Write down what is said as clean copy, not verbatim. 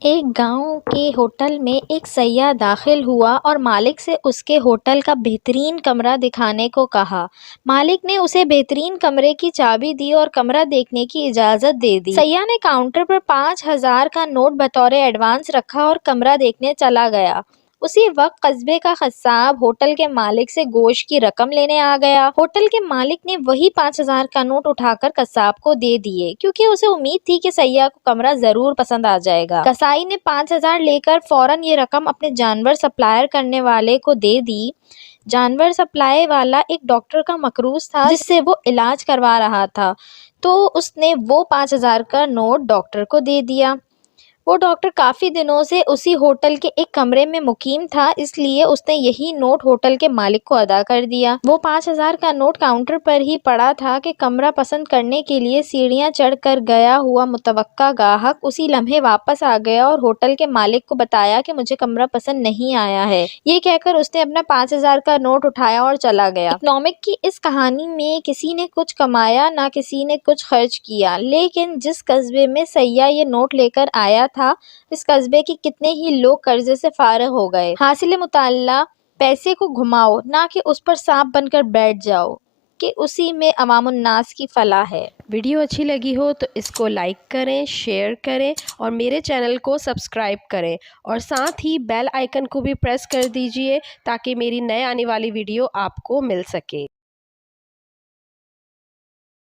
ایک گاؤں کے ہوٹل میں ایک سیاح داخل ہوا اور مالک سے اس کے ہوٹل کا بہترین کمرہ دکھانے کو کہا۔ مالک نے اسے بہترین کمرے کی چابی دی اور کمرہ دیکھنے کی اجازت دے دی۔ سیاح نے کاؤنٹر پر 5,000 کا نوٹ بطور ایڈوانس رکھا اور کمرہ دیکھنے چلا گیا۔ اسی وقت قصبے کا قصاب ہوٹل کے مالک سے گوشت کی رقم لینے آ گیا۔ ہوٹل کے مالک نے وہی 5,000 کا نوٹ اٹھا کر قصاب کو دے دیے کیونکہ اسے امید تھی کہ سیاح کو کمرہ ضرور پسند آ جائے گا۔ قصائی نے 5,000 لے کر فوراً یہ رقم اپنے جانور سپلائی کرنے والے کو دے دی۔ جانور سپلائی والا ایک ڈاکٹر کا مقروض تھا جس سے وہ علاج کروا رہا تھا، تو اس نے وہ 5,000 کا نوٹ ڈاکٹر کو دے دیا۔ وہ ڈاکٹر کافی دنوں سے اسی ہوٹل کے ایک کمرے میں مقیم تھا، اس لیے اس نے یہی نوٹ ہوٹل کے مالک کو ادا کر دیا۔ وہ 5,000 کا نوٹ کاؤنٹر پر ہی پڑا تھا کہ کمرہ پسند کرنے کے لیے سیڑھیاں چڑھ کر گیا ہوا متوقع گاہک اسی لمحے واپس آ گیا اور ہوٹل کے مالک کو بتایا کہ مجھے کمرہ پسند نہیں آیا ہے۔ یہ کہہ کر اس نے اپنا 5,000 کا نوٹ اٹھایا اور چلا گیا۔ اکنامک کی اس کہانی میں کسی نے کچھ کمایا نہ کسی نے کچھ خرچ کیا، لیکن جس قصبے میں سیاح یہ نوٹ لے کر آیا تھا اس قصبے کے کتنے ہی لوگ قرضے سے فارغ ہو گئے۔ حاصل مطالعہ: پیسے کو گھماؤ نہ کہ اس پر سانپ بن کر بیٹھ جاؤ، کہ اسی میں عوام الناس کی فلاح ہے۔ ویڈیو اچھی لگی ہو تو اس کو لائک کریں، شیئر کریں اور میرے چینل کو سبسکرائب کریں اور ساتھ ہی بیل آئیکن کو بھی پریس کر دیجئے تاکہ میری نئے آنے والی ویڈیو آپ کو مل سکے۔